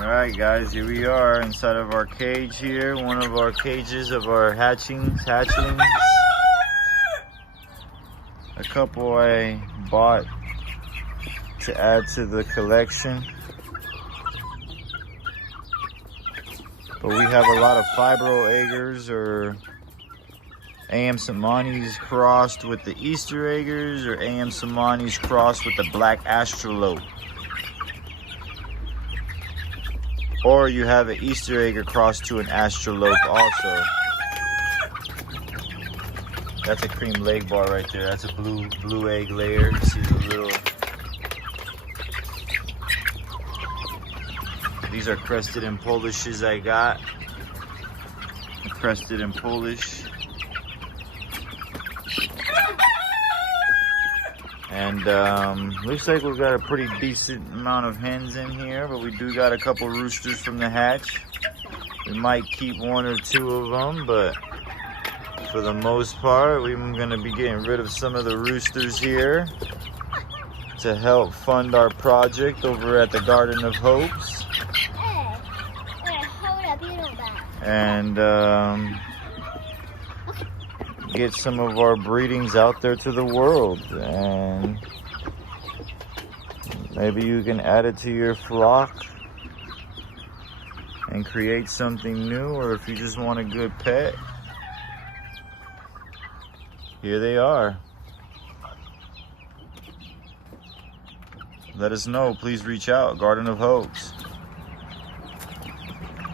Alright guys, here we are inside of our cage here. One of our cages of our hatchlings. A couple I bought to add to the collection. But we have a lot of fibro eggers or AM Samanis crossed with the Easter eggers, or AM Samanis crossed with the black astrolope. Or you have an Easter egg crossed to an astrolope also. That's a cream leg bar right there. That's a blue egg layer. You see the little. These are crested and Polishes I got. Crested and Polish. And looks like we've got a pretty decent amount of hens in here, but we do got a couple roosters from the hatch. We might keep one or two of them, but for the most part, we're gonna be getting rid of some of the roosters here to help fund our project over at the Garden of Hopes. And get some of our breedings out there to the world, and maybe you can add it to your flock and create something new. Or if you just want a good pet, here they are. Let us know. Please reach out. Garden of Hopes.